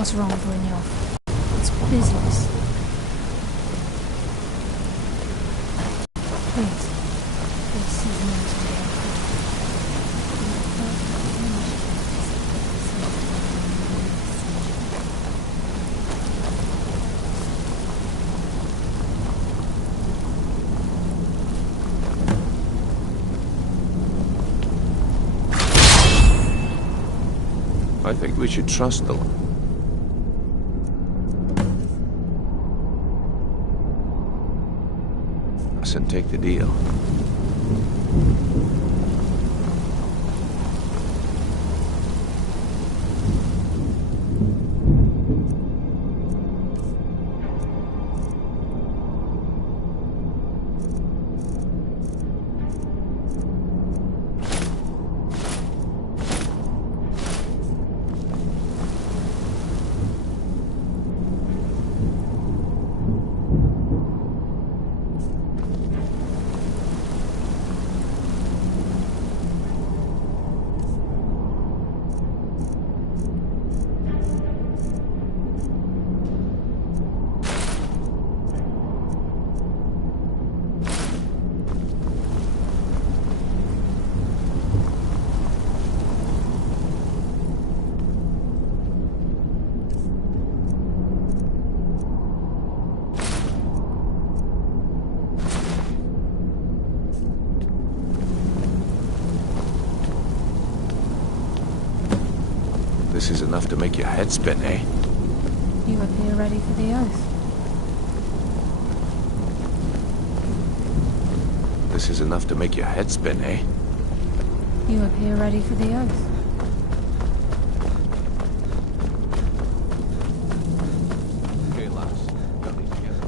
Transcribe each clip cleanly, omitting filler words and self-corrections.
What's wrong, Brynjolf? It's business. Please. Please see the nightingale. I think we should trust them. And take the deal. This is enough to make your head spin, eh? You appear ready for the oath. This is enough to make your head spin, eh? You appear ready for the oath. Okay, lass. Got these together.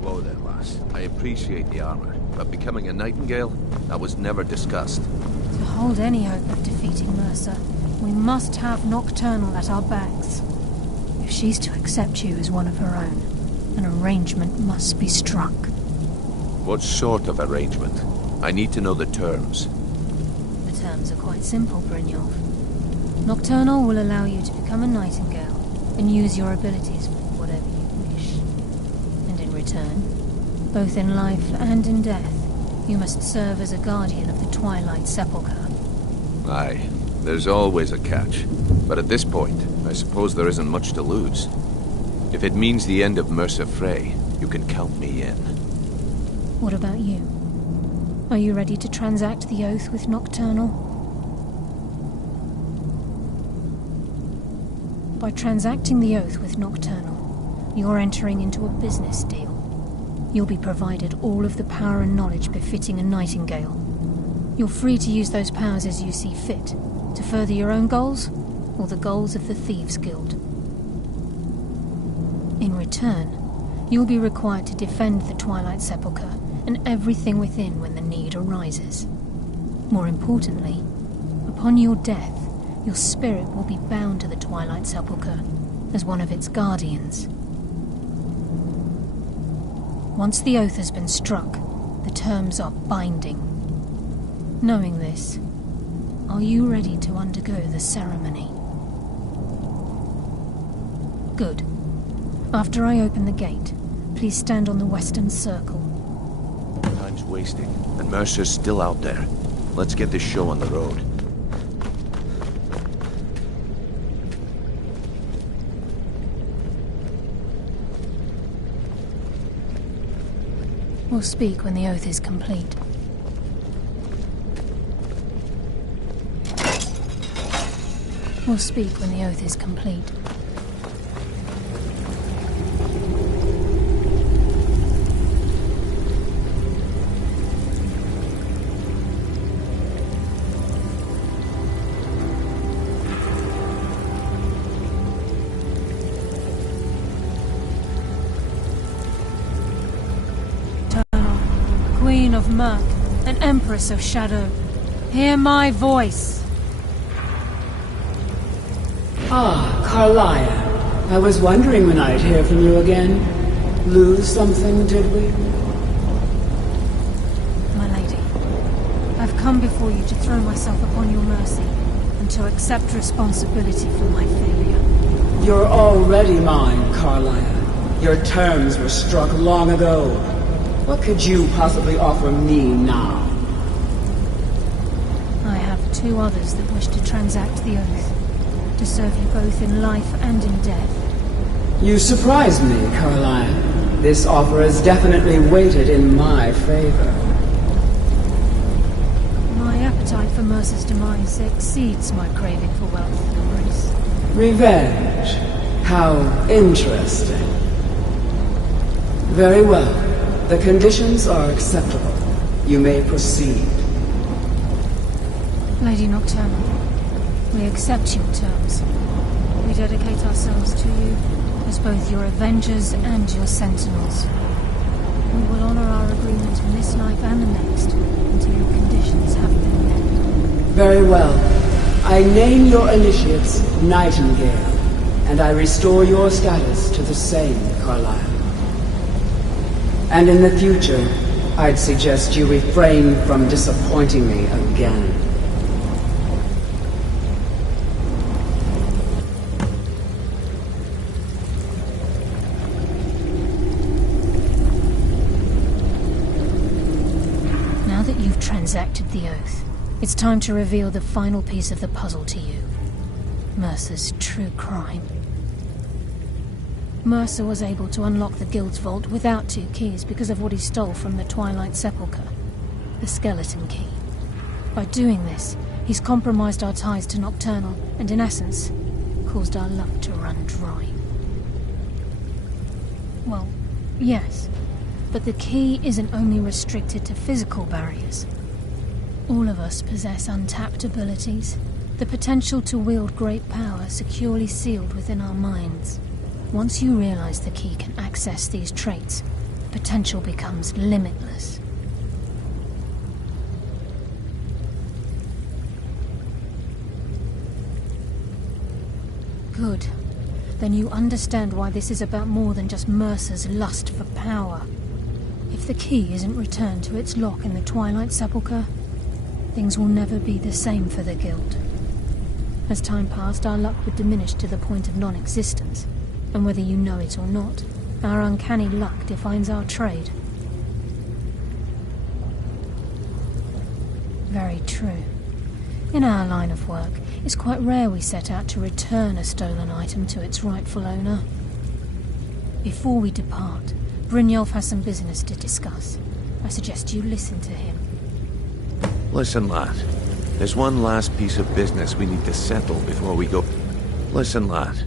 Whoa there, lass. I appreciate the armor, but becoming a nightingale? That was never discussed. To hold any hope of defeating Mercer, we must have Nocturnal at our backs. If she's to accept you as one of her own, an arrangement must be struck. What sort of arrangement? I need to know the terms. The terms are quite simple, Brynjolf. Nocturnal will allow you to become a nightingale and use your abilities for whatever you wish. And in return, both in life and in death, you must serve as a guardian of the Twilight Sepulchre. Aye, there's always a catch. But at this point, I suppose there isn't much to lose. If it means the end of Mercer Frey, you can count me in. What about you? Are you ready to transact the oath with Nocturnal? By transacting the oath with Nocturnal, you're entering into a business deal. You'll be provided all of the power and knowledge befitting a nightingale. You're free to use those powers as you see fit, to further your own goals, or the goals of the Thieves' Guild. In return, you'll be required to defend the Twilight Sepulchre and everything within when the need arises. More importantly, upon your death, your spirit will be bound to the Twilight Sepulchre as one of its guardians. Once the oath has been struck, the terms are binding. Knowing this, are you ready to undergo the ceremony? Good. After I open the gate, please stand on the western circle. Time's wasting, and Mercer's still out there. Let's get this show on the road. We'll speak when the oath is complete. We'll speak when the oath is complete. Queen of Murk, and Empress of Shadow, hear my voice. Ah, Carlia. I was wondering when I'd hear from you again. Lose something, did we? My lady, I've come before you to throw myself upon your mercy, and to accept responsibility for my failure. You're already mine, Carlia. Your terms were struck long ago. What could you possibly offer me now? I have 2 others that wish to transact the oath, to serve you both in life and in death. You surprise me, Carlia. This offer is definitely weighted in my favor. My appetite for Mercer's demise exceeds my craving for wealth and grace. Revenge. How interesting. Very well. The conditions are acceptable. You may proceed. Lady Nocturnal, we accept your terms. We dedicate ourselves to you as both your avengers and your sentinels. We will honor our agreement in this life and the next until your conditions have been met. Very well. I name your initiates Nightingale, and I restore your status to the same, Carlisle. And in the future, I'd suggest you refrain from disappointing me again. Now that you've transacted the oath, it's time to reveal the final piece of the puzzle to you. Mercer's true crime. Mercer was able to unlock the Guild's vault without 2 keys because of what he stole from the Twilight Sepulchre, the skeleton key. By doing this, he's compromised our ties to Nocturnal and, in essence, caused our luck to run dry. Well, yes, but the key isn't only restricted to physical barriers. All of us possess untapped abilities, the potential to wield great power securely sealed within our minds. Once you realize the key can access these traits, potential becomes limitless. Good. Then you understand why this is about more than just Mercer's lust for power. If the key isn't returned to its lock in the Twilight Sepulchre, things will never be the same for the Guild. As time passed, our luck would diminish to the point of non-existence. And whether you know it or not, our uncanny luck defines our trade. Very true. In our line of work, it's quite rare we set out to return a stolen item to its rightful owner. Before we depart, Brynjolf has some business to discuss. I suggest you listen to him. Listen, lad. There's one last piece of business we need to settle before we go... Listen, lad.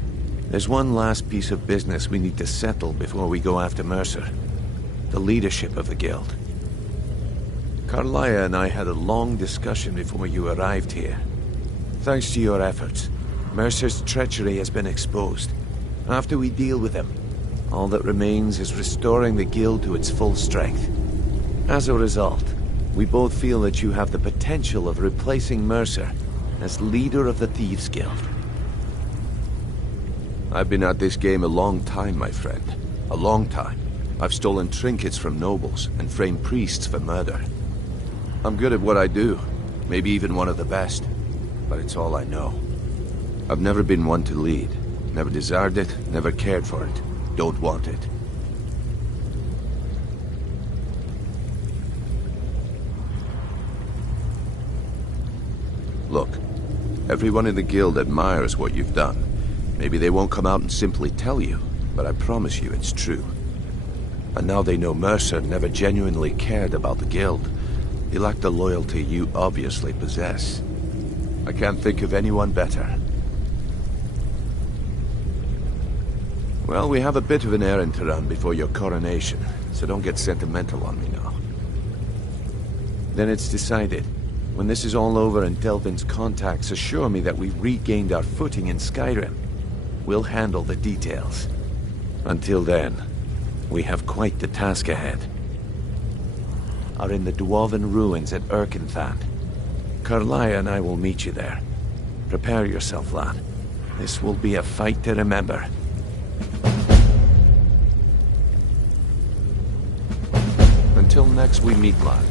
There's one last piece of business we need to settle before we go after Mercer. The leadership of the Guild. Carlia and I had a long discussion before you arrived here. Thanks to your efforts, Mercer's treachery has been exposed. After we deal with him, all that remains is restoring the Guild to its full strength. As a result, we both feel that you have the potential of replacing Mercer as leader of the Thieves' Guild. I've been at this game a long time, my friend. A long time. I've stolen trinkets from nobles and framed priests for murder. I'm good at what I do, maybe even one of the best, but it's all I know. I've never been one to lead. Never desired it, never cared for it. Don't want it. Look, everyone in the Guild admires what you've done. Maybe they won't come out and simply tell you, but I promise you it's true. And now they know Mercer never genuinely cared about the Guild. He lacked the loyalty you obviously possess. I can't think of anyone better. Well, we have a bit of an errand to run before your coronation, so don't get sentimental on me now. Then it's decided. When this is all over and Delvin's contacts assure me that we've regained our footing in Skyrim, we'll handle the details. Until then, we have quite the task ahead. Are in the Dwarven ruins at Erkenthand. Carlia and I will meet you there. Prepare yourself, lad. This will be a fight to remember. Until next we meet, lad.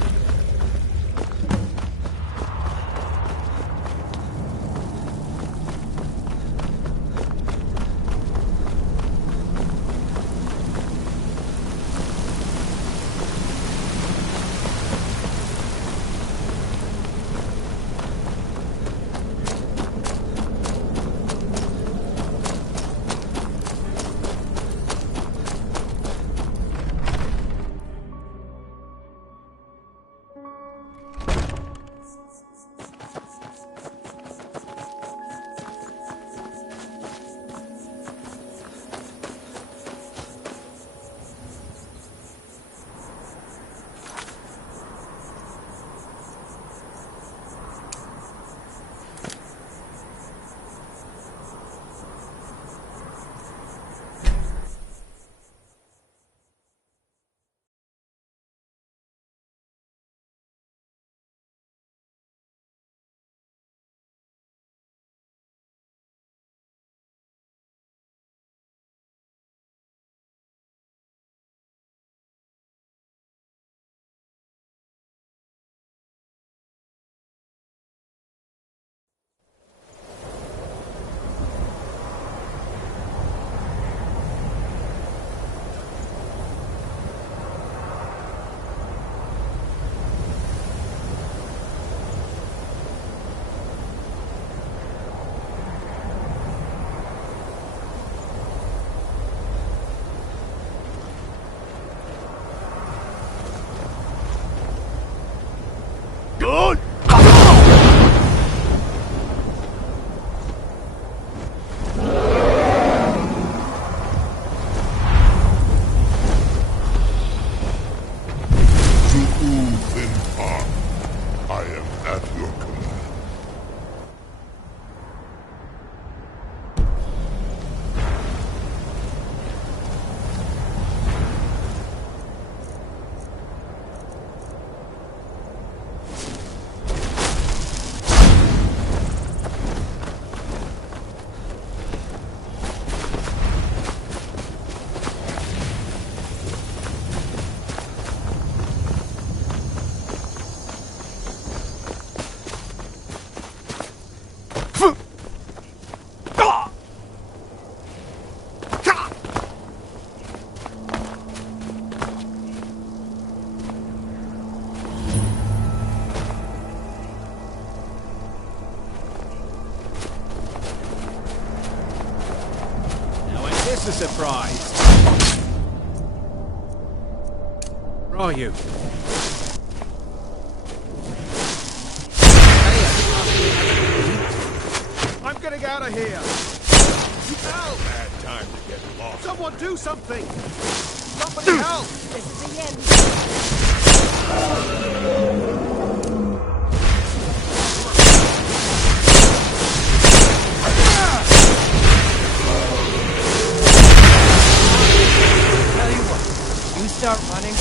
surprised. Where are you? I'm getting out of here! Now, bad time to get lost. Someone do something! Somebody help! This is the end. Tell you what, you start running.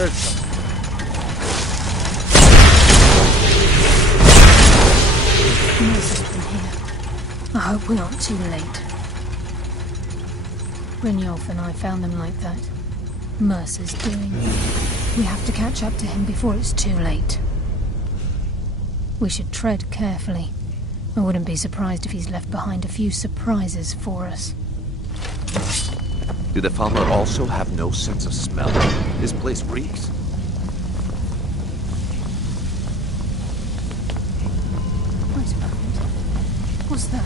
heard something. Mercy's been here. I hope we aren't too late. Brynjolf and I found them like that. Mercer's doing. We have to catch up to him before it's too late. We should tread carefully. I wouldn't be surprised if he's left behind a few surprises for us. Do the Falmer also have no sense of smell? This place reeks. Wait a moment. What's that?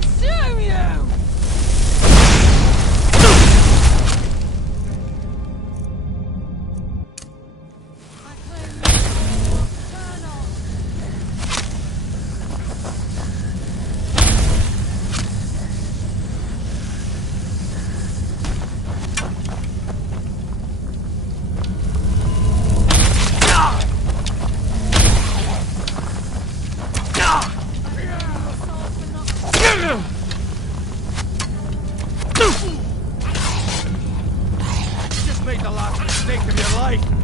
consume you! Made the last mistake of your life.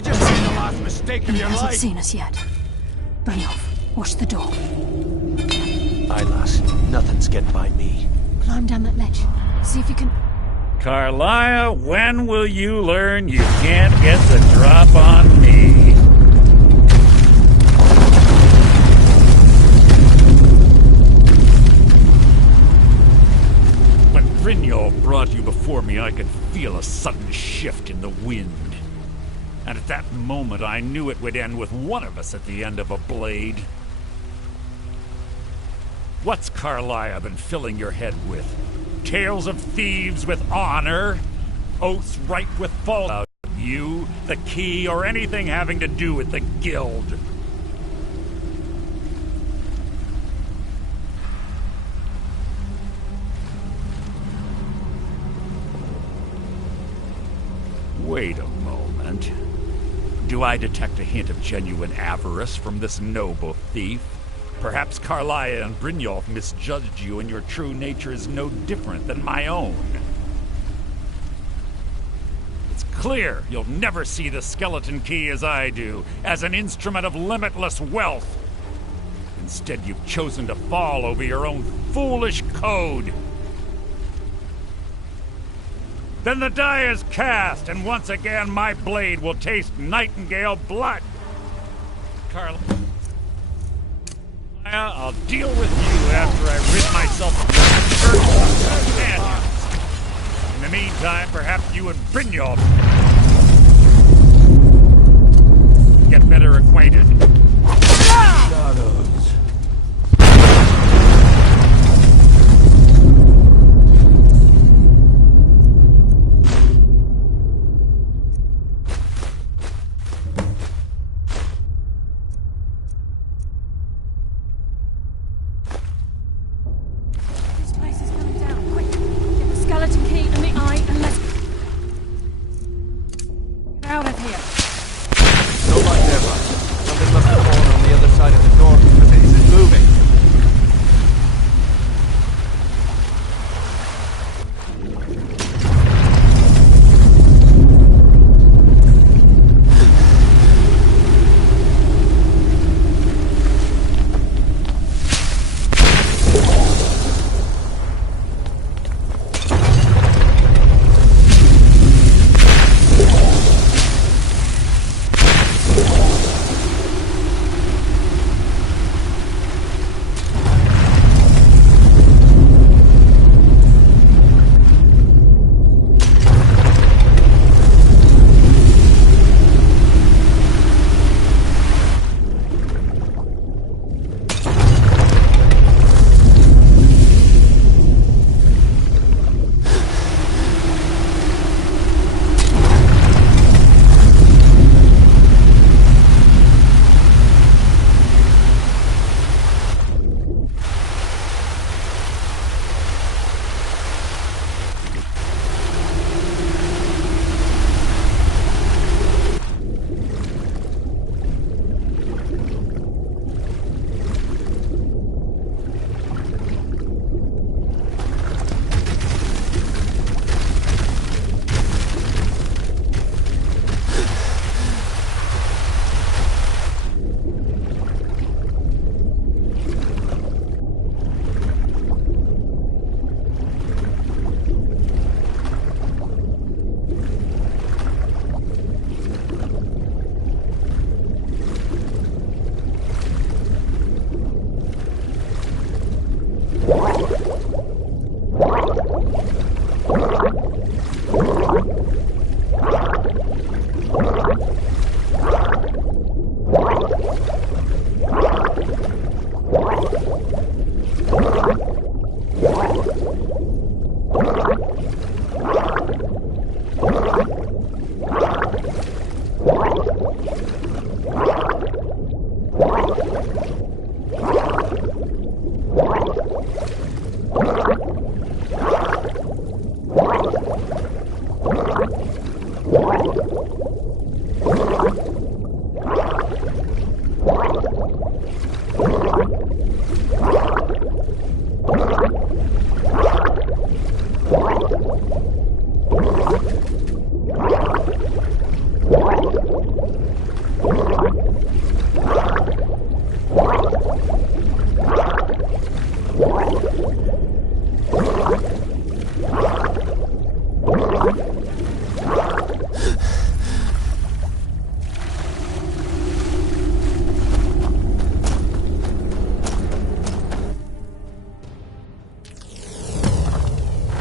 You just made the last mistake of He your hasn't life. seen us yet. Brynjolf, watch the door. Aye, lass. Nothing's getting by me. Climb down that ledge. See if you can... Carlia, when will you learn you can't get the drop on me? When Brynjolf brought you before me, I could feel a sudden shift in the wind. And at that moment, I knew it would end with one of us at the end of a blade. What's Carlia been filling your head with? Tales of thieves with honor? Oaths ripe with fallout? You, the key, or anything having to do with the guild? Wait a moment. Do I detect a hint of genuine avarice from this noble thief? Perhaps Carlia and Brynjolf misjudged you, and your true nature is no different than my own. It's clear you'll never see the skeleton key as I do, as an instrument of limitless wealth. Instead, you've chosen to fall over your own foolish code. Then the die is cast, and once again my blade will taste nightingale blood. Carlia, I'll deal with you after I rid myself of your church companions. In the meantime, perhaps you and Brynjolf get better acquainted. Shadows. This place is coming down. Quick! Get the skeleton key and the eye and let's...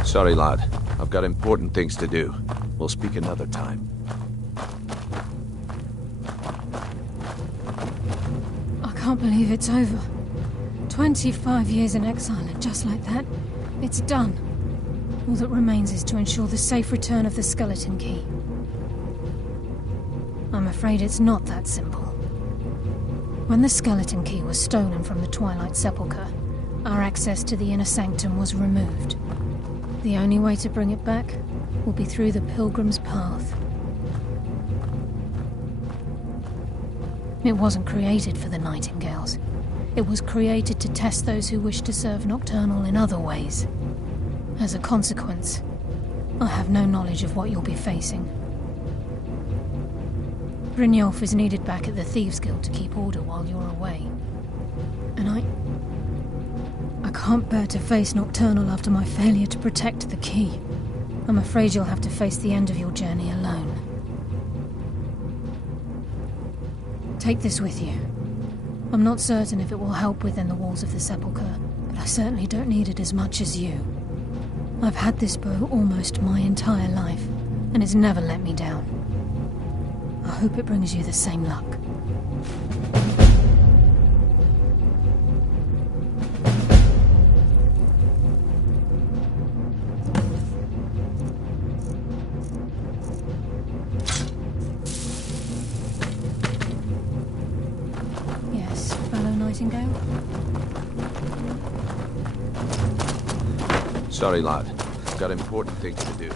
Sorry, lad. I've got important things to do. We'll speak another time. I can't believe it's over. 25 years in exile, and just like that, it's done. All that remains is to ensure the safe return of the skeleton key. I'm afraid it's not that simple. When the skeleton key was stolen from the Twilight Sepulchre, our access to the inner sanctum was removed. The only way to bring it back will be through the Pilgrim's Path. It wasn't created for the Nightingales. It was created to test those who wish to serve Nocturnal in other ways. As a consequence, I have no knowledge of what you'll be facing. Brynjolf is needed back at the Thieves' Guild to keep order while you're away. And I can't bear to face Nocturnal after my failure to protect the key. I'm afraid you'll have to face the end of your journey alone. Take this with you. I'm not certain if it will help within the walls of the Sepulchre, but I certainly don't need it as much as you. I've had this bow almost my entire life, and it's never let me down. I hope it brings you the same luck. Yes, fellow Nightingale? Sorry, lad. I've got important things to do.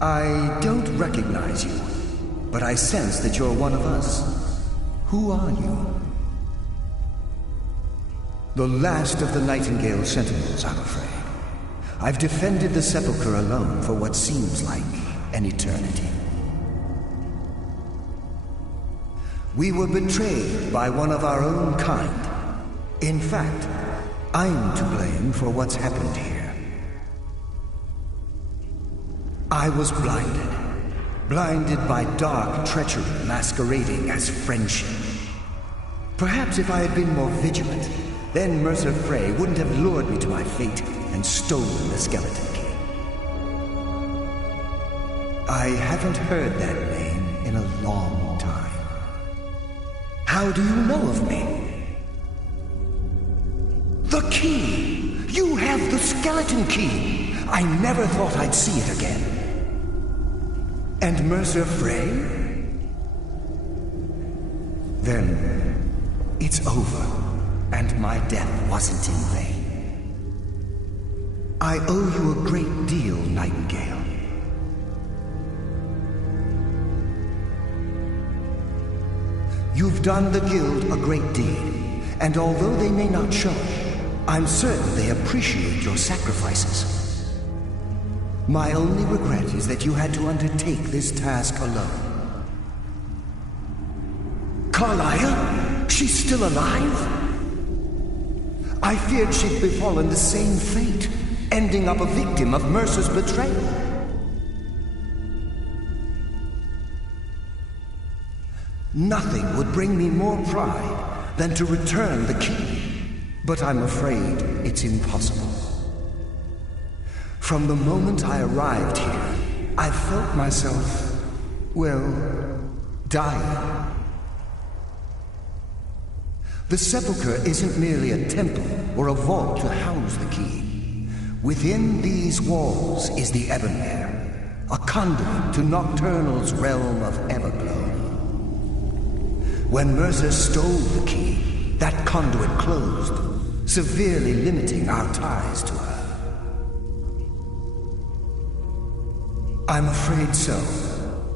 I don't recognize you, but I sense that you're one of us. Who are you? The last of the Nightingale Sentinels, I'm afraid. I've defended the Sepulchre alone for what seems like an eternity. We were betrayed by one of our own kind. In fact, I'm to blame for what's happened here. I was blinded. Blinded by dark treachery masquerading as friendship. Perhaps if I had been more vigilant, then Mercer Frey wouldn't have lured me to my fate and stolen the skeleton key. I haven't heard that name in a long time. How do you know of me? The key! You have the skeleton key! I never thought I'd see it again. And Mercer Frey? Then it's over, and my death wasn't in vain. I owe you a great deal, Nightingale. You've done the Guild a great deed, and although they may not show it, I'm certain they appreciate your sacrifices. My only regret is that you had to undertake this task alone. Carlia? She's still alive? I feared she'd befallen the same fate, ending up a victim of Mercer's betrayal. Nothing would bring me more pride than to return the key, but I'm afraid it's impossible. From the moment I arrived here, I felt myself, well, dying. The Sepulchre isn't merely a temple or a vault to house the key. Within these walls is the Ebonmere, a conduit to Nocturnal's realm of Everglow. When Mercer stole the key, that conduit closed, severely limiting our ties to her. I'm afraid so.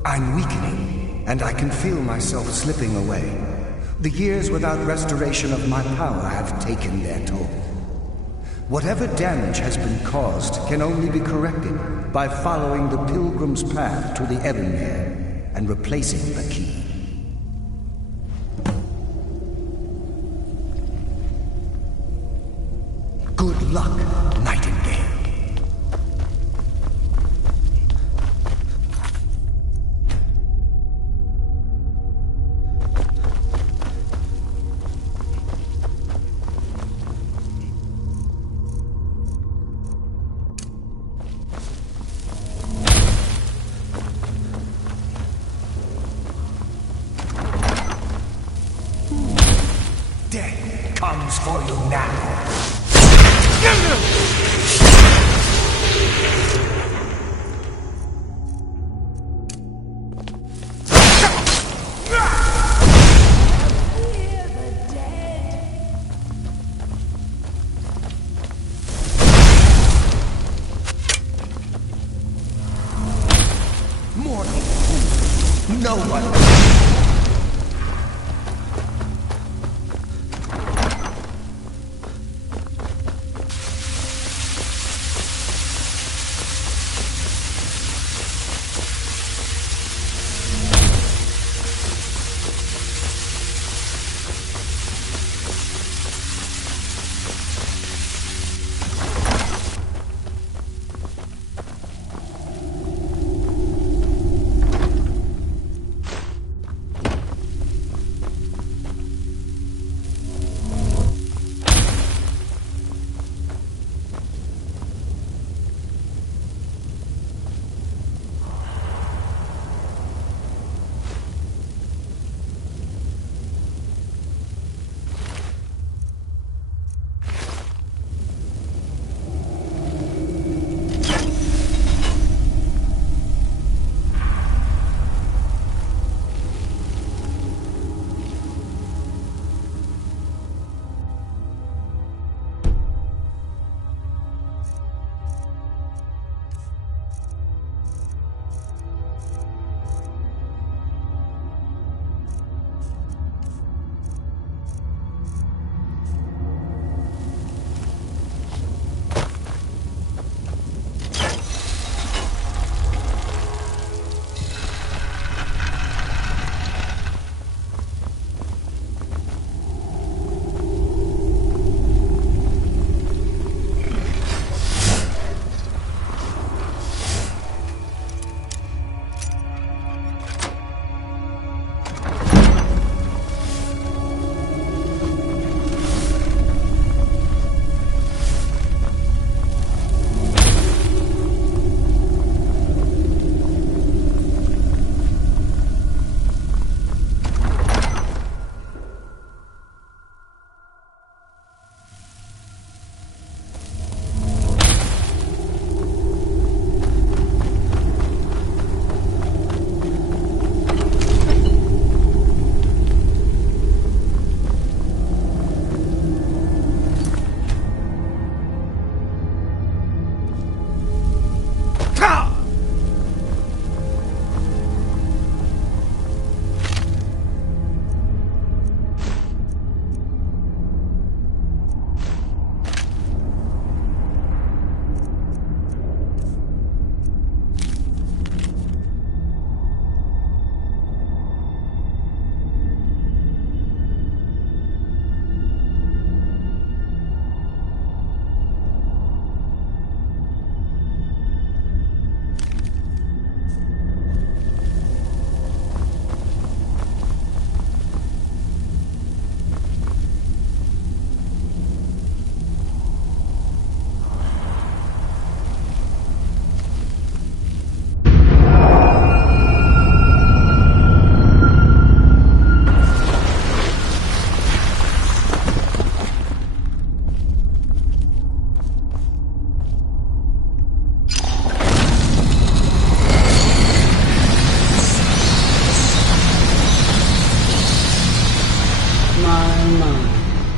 I'm weakening, and I can feel myself slipping away. The years without restoration of my power have taken their toll. Whatever damage has been caused can only be corrected by following the Pilgrim's path to the Ebonmere and replacing the key. Good luck, Nightingale. Death comes for you now. Mortal fool. No one.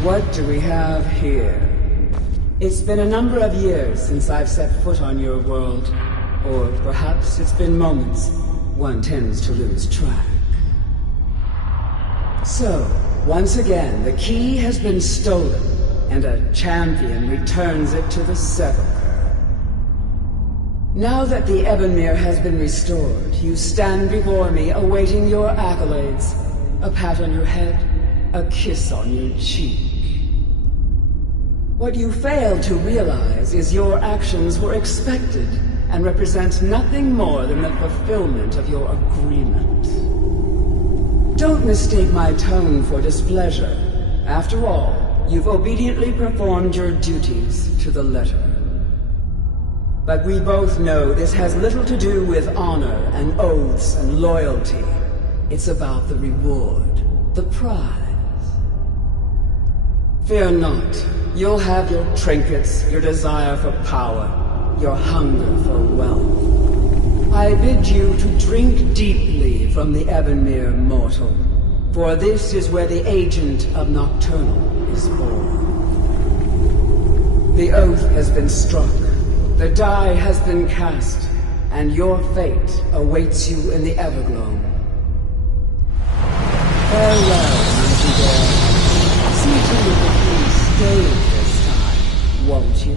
What do we have here? It's been a number of years since I've set foot on your world. Or perhaps it's been moments. One tends to lose track. So, once again, the key has been stolen, and a champion returns it to the sepulchre. Now that the Ebonmere has been restored, you stand before me awaiting your accolades. A pat on your head, a kiss on your cheek. What you fail to realize is your actions were expected and represent nothing more than the fulfillment of your agreement. Don't mistake my tone for displeasure. After all, you've obediently performed your duties to the letter. But we both know this has little to do with honor and oaths and loyalty. It's about the reward, the prize. Fear not. You'll have your trinkets, your desire for power, your hunger for wealth. I bid you to drink deeply from the Ebonmere mortal, for this is where the agent of Nocturnal is born. The oath has been struck, the die has been cast, and your fate awaits you in the Everglow. Farewell, Nightingale. See to it that you stay this time, won't you?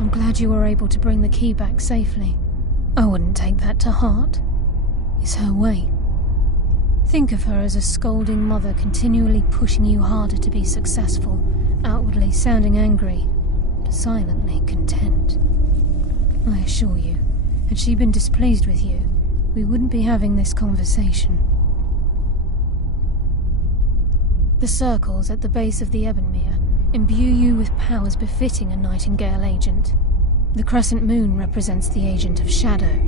I'm glad you were able to bring the key back safely. I wouldn't take that to heart. It's her way. Think of her as a scolding mother continually pushing you harder to be successful, outwardly sounding angry, but silently content. I assure you, had she been displeased with you, we wouldn't be having this conversation. The circles at the base of the Ebonmere imbue you with powers befitting a Nightingale agent. The crescent moon represents the agent of shadow,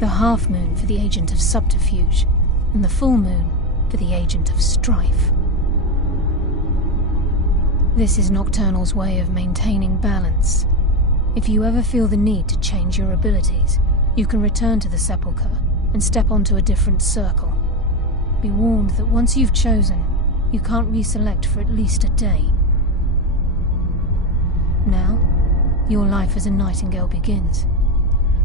the half moon for the agent of subterfuge, and the full moon for the agent of strife. This is Nocturnal's way of maintaining balance. If you ever feel the need to change your abilities, you can return to the sepulchre and step onto a different circle. Be warned that once you've chosen, you can't reselect for at least a day. Now, your life as a Nightingale begins.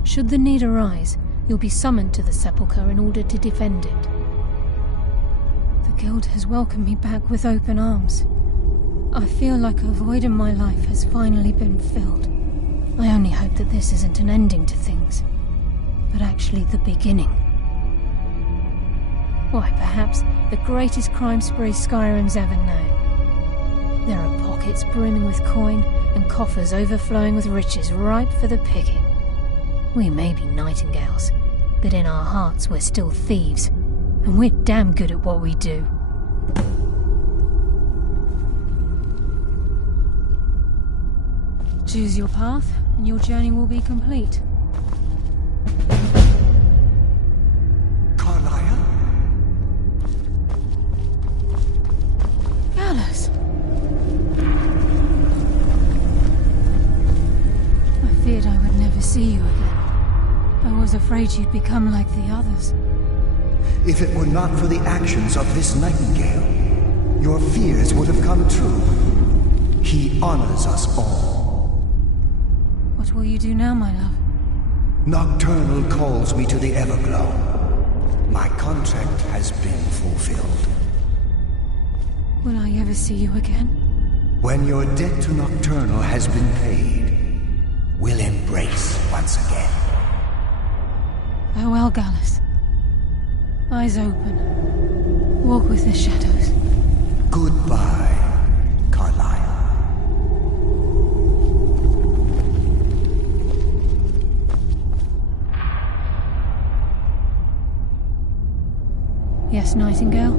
Should the need arise, you'll be summoned to the sepulchre in order to defend it. The Guild has welcomed me back with open arms. I feel like a void in my life has finally been filled. I only hope that this isn't an ending to things, but actually the beginning. Why, perhaps the greatest crime spree Skyrim's ever known. There are pockets brimming with coin and coffers overflowing with riches ripe for the picking. We may be Nightingales, but in our hearts we're still thieves, and we're damn good at what we do. Choose your path, and your journey will be complete. Carlia? Gallus! I feared I would never see you again. I was afraid you'd become like the others. If it were not for the actions of this Nightingale, your fears would have come true. He honors us all. What will you do now, my love? Nocturnal calls me to the Everglow. My contract has been fulfilled. Will I ever see you again? When your debt to Nocturnal has been paid, we'll embrace once again. Farewell, Gallus. Eyes open. Walk with the shadows. Goodbye, Carlia. Yes, Nightingale?